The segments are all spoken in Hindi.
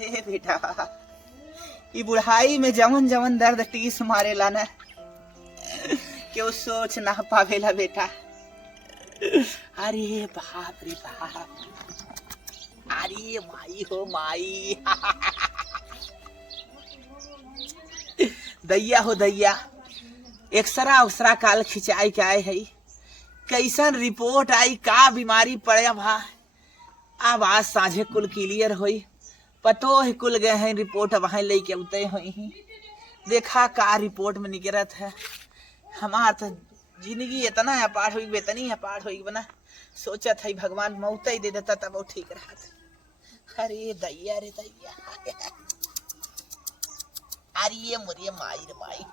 ए बेटा, ये बुढ़ाई में जवन जवन दर्द टीस मारेला ना, क्यों सोच ना पावेला बेटा। अरे बाप रे बाप, अरे माई हो माई। दैया हो दैया, एक्सरा उक्सरा काल खिंचाई के आए है, कैसन रिपोर्ट आई, का बीमारी पड़े भा। अब आज साझे कुल क्लियर होई, पतो ही कुल गए हैं रिपोर्ट वहां लेके उतरे हुई। देखा का रिपोर्ट में निकलत है। हमार तो जिंदगी इतना अपार हुई, बेतनी अपार हुई बना। सोचा था भगवान मौत ही दे देता तब वो ठीक रहा। अरे दैया रे दैया, अरे मुझे माई रे माई।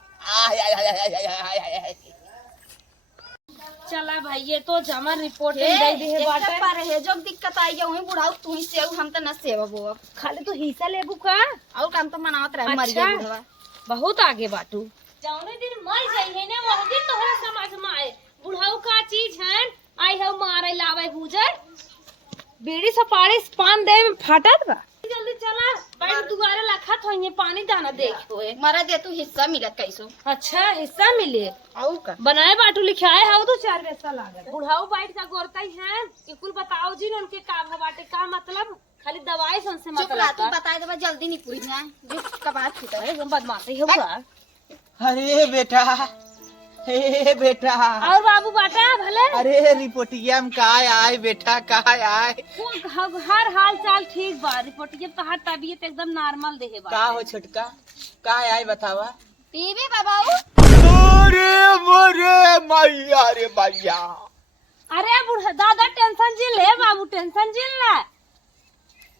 चला भाई, ये तो जमा रिपोर्ट दे दी है बाटे। पर है जो दिक्कत आई है वही बुढ़ाऊ तू ही सेव, हम तो न सेव वो। खाली तो हिस्सा लेबू का और काम तो मनावत रहे। मर अच्छा, गया बुढ़वा। बहुत आगे बाटू। जौने दिन मर जाई है ना वो दिन तोहरा समझ में आए बुढ़ाऊ का चीज है। आई हो मारे लावे गुजर, बीड़ी सुपारी पान दे में फाटत बा। जल्दी चला, बैठ दुआरे लखत होइए, पानी दाना देखो। मरा दे तू हिस्सा मिलत कैसो। अच्छा, हिस्सा मिले और का बनाए बाटू लिखाए हाउ तो 4 पैसा लागत। बुढ़ाऊ बैठ का गोरताई है, कुल बताओ जी उनके का बाटे, का मतलब खाली दवाई से चुप मतलब रह, तू बता दे जल्दी नहीं पूरी है जो कबाड़ छूटा है। एकदम बदमाशी होगा। अरे बेटा, हे बेटा, और बाबू बाटा भले। अरे रिपोर्टिया में का आए बेटा, का आए? हर हाल चाल ठीक बा, रिपोर्ट जब तहार तबीयत एकदम नॉर्मल देहे बा। का हो छोटका, का आए बतावा? टीवी बाबाऊ। अरे मोरे मैया रे मैया। अरे बुढ़ा दादा टेंशन जिल है, बाबू टेंशन जिल ना।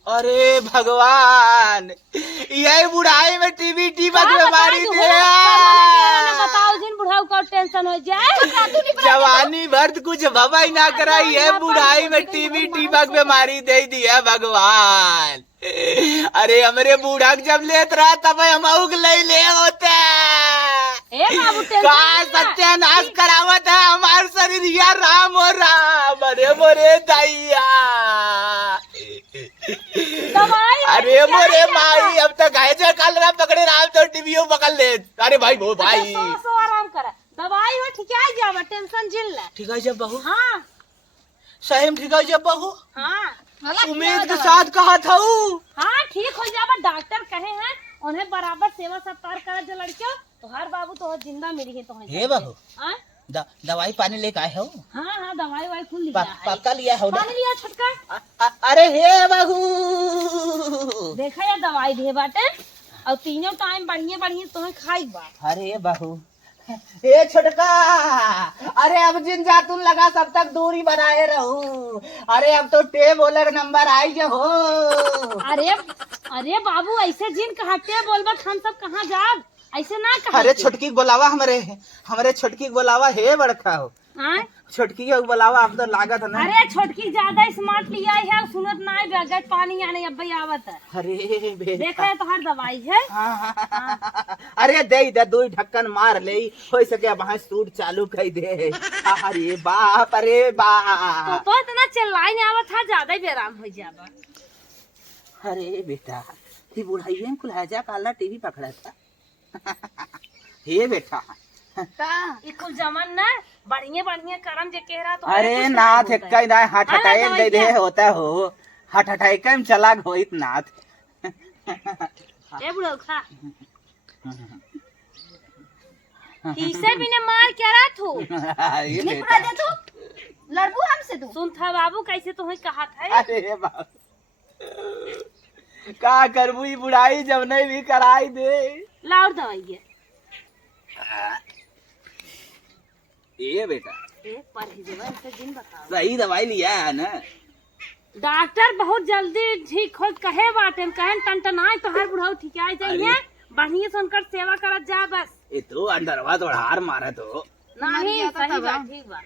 अरे भगवान, यही बुढ़ाई में टीवी बीमारी दे। बताओ जिन बुढ़ाऊ का टेंशन हो जाए। जवानी भर कुछ भवाई ना कराई है, बुढ़ाई में टीवी बीमारी दे दी है भगवान। अरे हमरे बूढ़ा जब लेत रहा तब हम ले होते। का सत्यानाश करावत है हमार शरीर, या राम और राम। अरे मोरे दैया, अरे मोरे माई, अब तक घायल कल रहा पकड़े रहा तो टीवी पकड़ ले। अरे भाई वो भाई, सो आराम करा, दवाई हो ठीक है जावा, टेंशन जिल ले। ठीक है जब बहू। हाँ सही में ठीक है जब बहू। हाँ, उम्मीद के साथ कहा था। हाँ ठीक हो जावा, डॉक्टर कहे हैं उन्हें बराबर सेवा सत्कार करे जो लड़कियों तो हर बाबू तो जिंदा मिली है। तो हे बहू, दवाई पानी लेके आए हो? हाँ हाँ, दवाई वाई खुल लिया है। पक्का लिया हो ना? पानी लिया छोटका। अरे हे बहू, देखा या दवाई दे बाटे और तीनों टाइम बढ़िया बढ़िया तुम्हें खाई बा। अरे बहू, ए छोटका, अरे अब जिन जातुन लगा सब तक दूरी बनाए रहूं। अरे अब तो टेब ओलर नंबर आई जो हो। अरे अरे बाबू, ऐसे जिन कहते बोलबा हम सब कहाँ जाब, ऐसे ना कहा। अरे छोटकी बोलावा, हमरे छोटकी बोलावा। हे बड़का हो, छोटकी के बोलावा। अब तो लागत है ना। अरे छोटकी ज्यादा स्मार्ट लिया है, सुनत ना है बगैर पानी आने अब आवत है। अरे देखा है तो हर दवाई है। हाँ। अरे दे दो ढक्कन मार ले, हो सके वहाँ सूट चालू कर दे। अरे बाप, अरे बाप, तो इतना चिल्लाई नहीं आवत था, ज्यादा ही बेराम हो जाबा। अरे बेटा, ये बुढ़ाई में कुल हैजा काला टीवी पकड़ा था। हे बेटा, कुल जमन ना बढ़िया बढ़िया करम जे कह रहा तो। अरे नाथ एक ना हट हटाए दे दे होता हो, हट हटाए कम चला होइत नाथ। ए बुढ़ऊ खा, इसे भी ने मार क्या रहा तू। नहीं पूरा दे तू, लड़बू हमसे तू। सुन था बाबू, कैसे तुम्हें कहा था। अरे बाप, का करबू, बुढ़ाई जब नहीं भी कराई दे। लाओ दवाई ये बेटा, दिन बताओ। सही दवाई लिया है ना? डॉक्टर बहुत जल्दी ठीक हो कहे बाटे, कहे टनटनाए तो हर बुढ़ाऊ ठीक आ जाइए। बढ़िया से उनकर सेवा करत जा बस। ये तो अंदरवा तो हार मारा तो नहीं, सही बात, ठीक बात।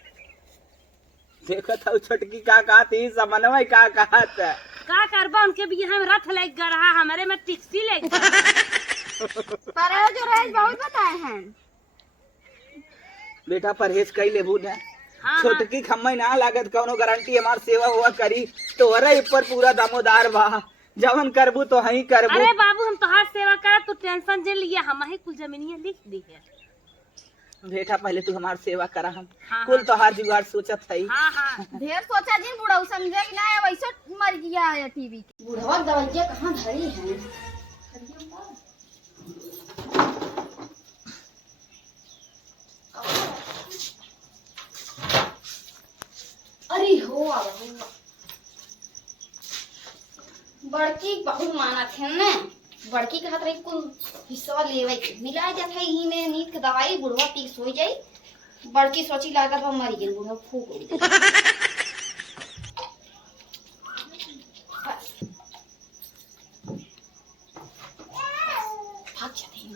देखो तो छोटकी का कहती, समन्वय का कहत का करबा, उनके भी हम रथ लग रहा, हमारे में टिक्सी लग। परहेज और बहुत बताए हैं बेटा, परहेज कई लेबू ना। हाँ, छोटकी खम्मई ना लागत, कौनो गारंटी हमार सेवा हुआ करी तो ऊपर पूरा दामोदार बा। जवन करबू तो हई करबू। अरे बाबू हम तोहार सेवा कर, तू टेंशन जे लिया, हम ही कुल जमीनिया लिख दी है। बेटा पहले तू हमार सेवा करा, हम हाँ, कुल तोहार जुगाड़ सोचत है। हाँ हाँ ढेर सोचा जी बुढ़ऊ समझे कि ना वैसे मर गया है टीवी के। बुढ़वा दवाइयाँ कहाँ धरी है? अरे हो बड़की बहुत माना थे ने, बड़की के हाथ रही कुल हिस्सा लेवे के मिला जात है ही में नींद के दवाई बुढ़वा पी सो जाई। बड़की सोची लागत बा मर गेल, बुढ़वा फूक हो गई। भाग जाते हैं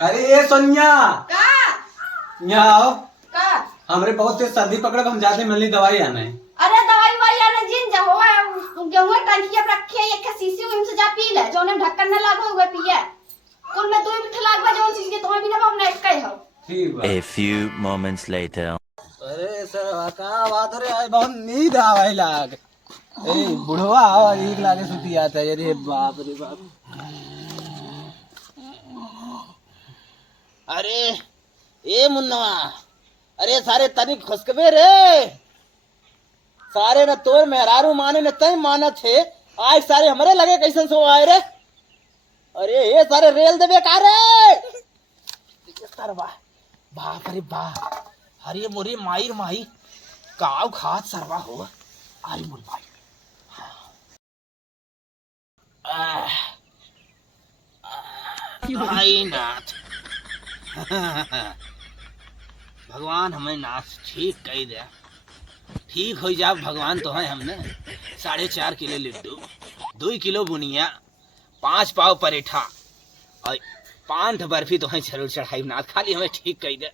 अरे ये सोनिया, का यहाँ आओ। का हमरे बहुत तेज सर्दी पकड़, हम जाते मिलनी दवाई आना है। अरे दवाई वाई आने जिन जा होवा गेहूं टंकिया पे रखे एक शीशी उम से जा पी ले, जोने ढक्कन न लागो हुए पिए कुल में 2 मिनट लागबा जोन चीज के तोहे बिना हम नेट कई हो। ठीक बा। A few moments later. अरे सर कहाँ बात हो रही है, बहुत नींद आवाई लाग। ए बुढ़वा आओ, एक लागे सुती आता है। अरे बाप रे बाप। अरे ए मुन्ना, अरे सारे तनिक खुशकबे रे, सारे न तोर मेहरारू माने न तय मानत है, आज सारे हमरे लगे कैसन सो आए रे। अरे ये सारे रेल देवे का रे सरवा, बाप रे बाप। अरे मोरे माई माई काव खात सरवा हो। आई मोर माई आई नाथ भगवान हमें नाथ ठीक कही दे, ठीक हो जा भगवान। तो है हमने 4.5 किलो लड्डू, 2 किलो बुनिया, 5 पाव परेठा और 5 बर्फी तो है जरूर चढ़ाई नाथ, खाली हमें ठीक कही दे।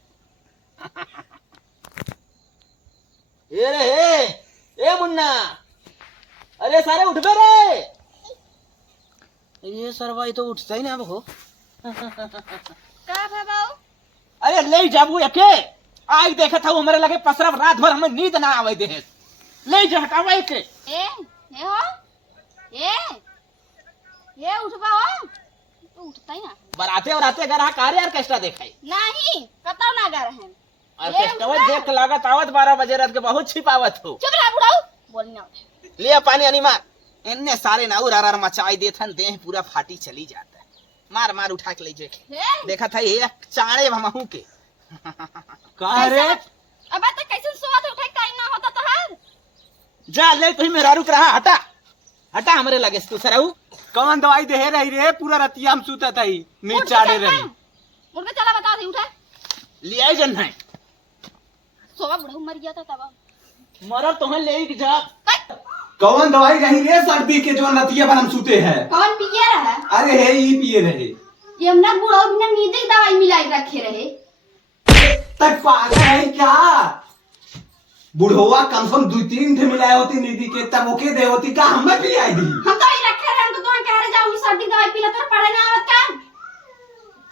ए मुन्ना, अरे सारे उठ बे रे। ये सरवा तो उठता ही ना अब हो। का बाबू अरे ले जाबू एके, आज देखा था हमारे लगे पसरब, रात भर हमें नींद ना आवे दे। ले जा हटावा एके। ए हो ये उठबा हो तो उठता ही ना। बराते और आते घर कार्य ऑर्केस्ट्रा देखाई नहीं कतौ ना गर है ऑर्केस्ट्रा देख के लागत आवत 12 बजे रात के बहुत छिपावत हो। चुप रह बुढ़ऊ बोलनी ना। लिया पानी अनी मार, इन्ने सारे ना उरार मचाई देथन, देह पूरा फाटी चली जाता है। मार मार उठा के ले जे देखा था ये चाड़े हमहू के। कहा रे? अब तक कैसे सोत उठे टाइम ना होता तो हर जा ले तुम मेरा रुक रहा, हटा हटा हमरे लगे तू सरऊ। कौन दवाई दे रही रे? पूरा रतिया हम सुता था, नीच चाड़े रही। मुड़ के चला बता दे उठा लिया जन है सोवा बुढ़ऊ मर गया था तब मरब तो ले के जा। कौन दवाई रही रे सर्दी के जो रतिया पर हम सुते हैं? कौन पिए रहा? अरे है ये पिए रहे। ये हमने बुढ़ऊ बिना नींद की दवाई मिलाई रखे रहे। तक पागल है क्या? बुढ़वा कम से कम 2-3 थे मिलाए होती नींदी के, तब ओके दे होती का हमें पिलाई दी। हम तो ही रखे रहे, हम तो कह रहे जाऊंगी सर्दी दवाई पी ला तो पड़े ना आवत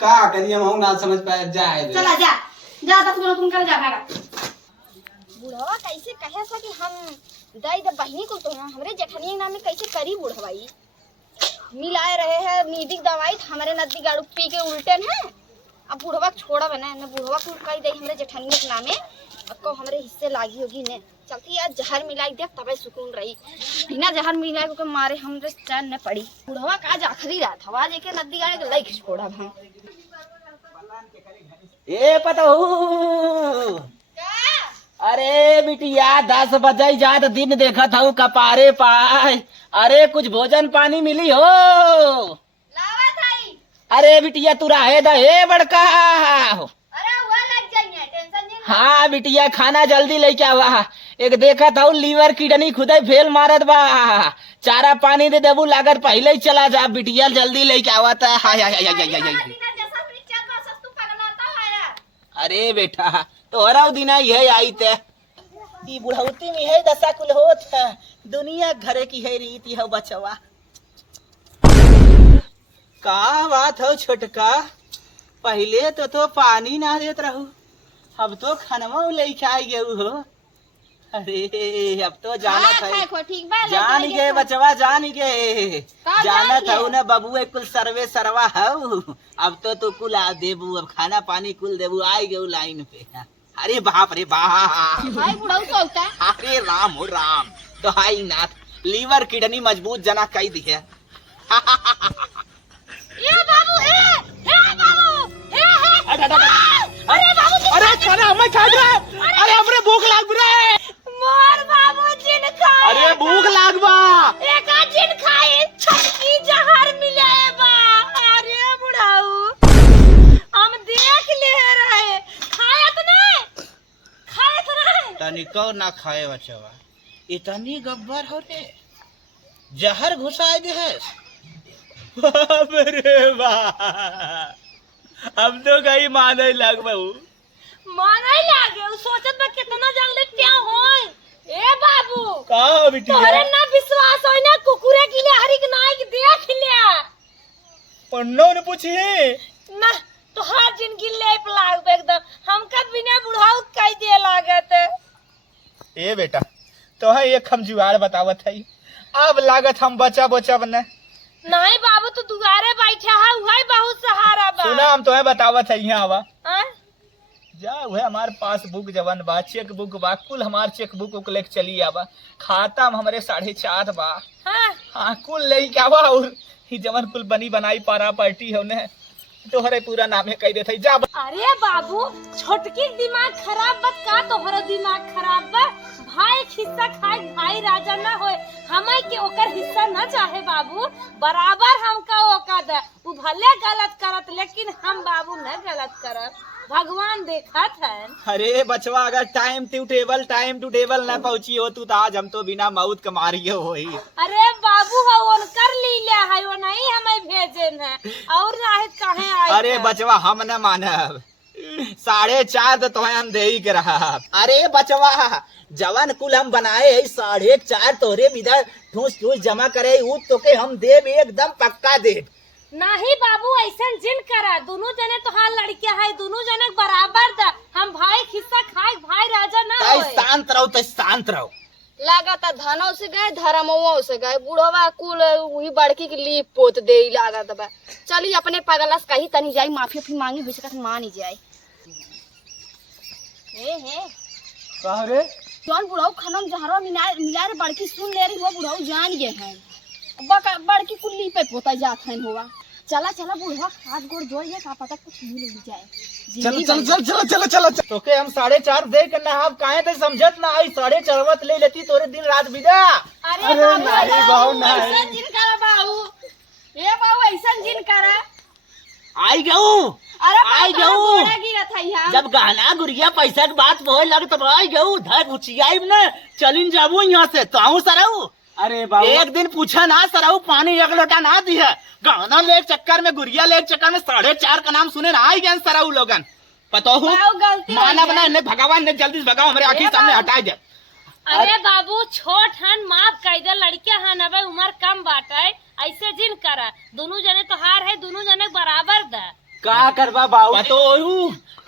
का करिए हम ना समझ पाए जाए। चला जा जा तो तुम कर जा भागा। बुढ़वा कैसे कहे सा कि हम दाई द बहिनी को तो हमरे जेठनिया नाम में कैसे करी बुढ़वाई मिलाए रहे हैं नींदी दवाई हमारे नदी गाड़ू पी के उल्टे हैं। अब बुढ़वा छोड़ा बना न बुढ़वा को कही दे हमरे जेठनिया के नामे, अब को हमरे हिस्से लागी होगी ने चलती यार जहर मिलाई दे तबे सुकून रही, बिना जहर मिलाए को मारे हमरे चैन न पड़ी। बुढ़वा का आज आखिरी रात हवा जेके नदी गाड़े के लाइक छोड़ा हम। ए पता हो अरे बिटिया 10 बजे जात दिन देखा था कपारे पाए। अरे कुछ भोजन पानी मिली हो? लावा थाई। अरे बिटिया तू रहे दे बड़का। अरे हुआ लग जाइए टेंशन नहीं। हाँ बिटिया खाना जल्दी लेके आवा। एक देखा था लीवर किडनी खुदे फेल मारत बा, चारा पानी दे देबू लागत पहले ही चला जा। बिटिया जल्दी लेके आवा था। हाय हाय हाय हाय हाय हाय। अरे बेटा तोहरा दिना यही आई थे, बुढ़ौती में है दशा कुल होत है, दुनिया घरे की है रीति है बचवा। का बात हो छोटका, पहले तो पानी ना देत रहू, अब तो खनवा लेके आई गए हो। अरे अब तो जाना था, खाए खो ठीक बा जान के बचवा जान के का जाना जान था के? ना बबुए कुल सर्वे सरवा हऊ। अब तो कुल आ देबू, अब खाना पानी कुल देबू, आई गऊ लाइन पे। अरे बाप रे बाप, भाई बुढ़ऊ तो होता अरे राम हो राम, दोहाई नाथ लीवर किडनी मजबूत जना कई दी है। ए बाबू हे बाबू हे अरे बाबू, अरे खाना हमें खा रहा, अरे हमरे भूख लाग रहा है। मोर बाबू जिन खाए, अरे भूख लाग बा, एक जिन खाए छटकी जहर मिले बा। अरे बुढ़ाऊ हम देख ले रहे, खायत नहीं तनिको ना खाए बचवा, इतनी गब्बर हो रे, जहर घुसाए दे है। बाप रे बाप, अब तो कहीं माने लग बहू। माने लागे उ सोचत बा कितना जल्दी क्या होय। ए बाबू का बिटिया, तोरे ना विश्वास होय ना, कुकुरे की ले हरिक नाई के देख ले पन्नो ने पूछिए ना, तो हर जिंदगी लेप लाग एकदम हमका बिना बुढ़ाऊ कई दे लागत। ए बेटा, तो है एक हम जुआर बतावत है, अब लागत हम बचा बने। नहीं बाबू तो दुआरे बैठा है, वही बहुत सहारा बा। सुना हम तो है बतावत है, यहाँ आवा हाँ? जा, वह हमारे पास बुक जवन बा, चेक बुक बा, कुल हमार चेक बुक लेके चली आवा, खाता में हमारे 4.5 बा। हाँ? हाँ कुल ले के आवा, और ही जवन कुल बनी बनाई पारा पार्टी है उन्हें तोहरे पूरा नामे कह देते जा। अरे बाबू छोटकी दिमाग खराब बत का, तोहरो दिमाग खराब बा। भाई हिस्सा खाए भाई राजा ना होए, हमें के ओकर हिस्सा न चाहे बाबू, बराबर हमका ओका दे। उ भले गलत करत लेकिन हम बाबू न गलत करत, भगवान देखत है। अरे बचवा, अगर टाइम टू टेबल न पहुंची हो तू तो आज हम तो बिना मौत के मारिए होई। अरे बाबू हो उनकर लीला है, वो नहीं हमें भेजन है, और नाहित कहे आए। अरे बचवा हम न मानब, 4.5 तो तुम्हें हम दे ही के रहा। अरे बचवा, जवन कुल हम बनाए है 4.5 तोहरे बिधा ठूस जमा करे, उ तो के हम देब, एकदम पक्का देब। नहीं बाबू ऐसा जिन करा, दोनों जने तो हाल लड़कियां है, दोनों जने बराबर दा, हम भाई हिस्सा खाए भाई राजा ना तै होए। शांत रहो। लागत धनों से गए धर्मों से गए, बुढ़वा कुल वही बड़की के लिए पोत दे लागत बा। चली अपने पगलस कही तनी जाई, माफी फिर मांगी हो सकत मान ही जाए। हे कह रे जौन बुढ़ऊ खनम जहरवा मिला रे बड़की सुन ले रही हो, बुढ़ऊ जान गए हैं, बड़की कुल्ली पे पोता जात है होगा। चला चला बुढ़वा हाथ गोड़ जोड़िए, का पता कुछ मिल ही जाए। चलो तो के हम 4.5 दे के ना, आप काहे ते समझत ना आई, 4.5 ले लेती तोरे दिन रात बिदा। अरे नहीं बाबू, नहीं। ऐसा जिन करा बाबू, ये बाबू ऐसा जिन करा। आई गऊ, अरे आई बाबू गऊ। गोड़ा गिरा था यहाँ। जब गहना गुड़िया पैसा की बात हो लग तब आई गऊ, धर उचियाई न चलिन जाबू यहाँ से तो आऊं सरऊ। अरे बाबू, एक दिन पूछा ना सरऊ, पानी एक लोटा ना दी है, गहना ले चक्कर में गुड़िया ले चक्कर में 4.5 का नाम सुने ना आई गए सरऊ लोगन। पता हो बाबू गलती हो माना गई। बना ने भगवान ने जल्दी से भगाओ, हमारे आंखी सामने हटाई दे। अरे बाबू छोट हन, माफ कर दे, लड़कियां हन, अब उम्र कम बाटे, ऐसे जिन करा, दोनों जने तो हार है, दोनों जने बराबर दा। का करबा बाबू, पतो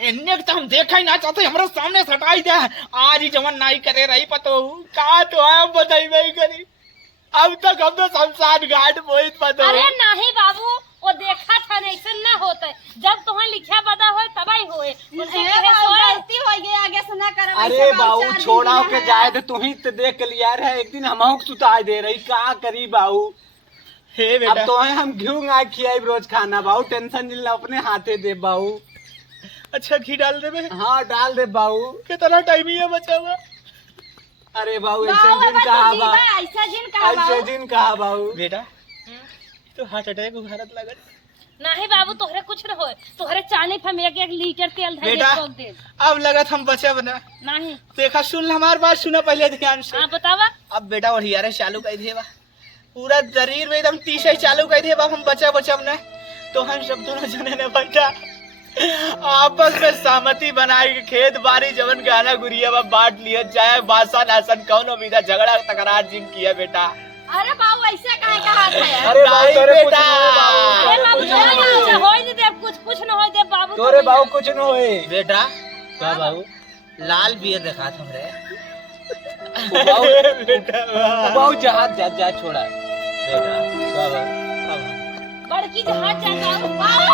इन्ने तो हम देखा ही ना चाहते, हमारे सामने से हटाई दे। आज ही जवन नाई करे रही पतो का तो हम बताई नहीं करी, अब तक हम तो शमशान घाट मोहित पतो। अरे नहीं बाबू, वो देखा था ऐसा ना होता, जब तुम्हें लिखा बदा हो तबाही होए। गलती हो गई, आगे से ना करा। अरे बाबू छोड़ा के जाए तो तू ही तो देख के लिया रहे, एक दिन हम सुताई दे रही, का करी बाबू। हे अब बेटा, तो है हम घी आ खियाई रोज खाना बाबू, टेंशन नहीं ला, अपने हाथे दे बाबू। अच्छा घी डाल दे बे, हाँ डाल दे बाबू। कितना टाइम ही है बचा हुआ। अरे बाबू ऐसे दिन कहा बा, ऐसा जिन कहा ऐसे बाबू। दिन कहा बाबू। बेटा तो हार्ट अटैक भारत लगत। नहीं बाबू तोहरे कुछ न होए, तोहरे चाने पे हम 1 लीटर तेल धर बेटा, ठोक दे। अब लगत हम बचा बना। नहीं देखा सुन हमार बात, सुना पहले ध्यान से। हाँ बतावा। अब बेटा और हियारे चालू कर दिए बा, पूरा शरीर में एकदम टीशे चालू कर दिए बा, हम बचा बना तो हम सब दोनों जने ने बेटा आपस में सहमति बनाई, खेत बाड़ी जवन गाना गुड़िया बा बांट लिया जाए, बासन आसन कौनो विधा झगड़ा तकरार जिन किया बेटा। अरे बाबू ऐसा काहे कहा था? अरे बाबू तोरे कुछ बेटा। न होए बाबू, अरे बाबू कुछ न होए। होए नहीं दे, कुछ न होए दे बाबू। तोरे बाबू कुछ न होए। बेटा का बाबू लाल बियर देखा हमरे, बहुत जहाज जा छोड़ा बेटा सब बड़की जहाज जाता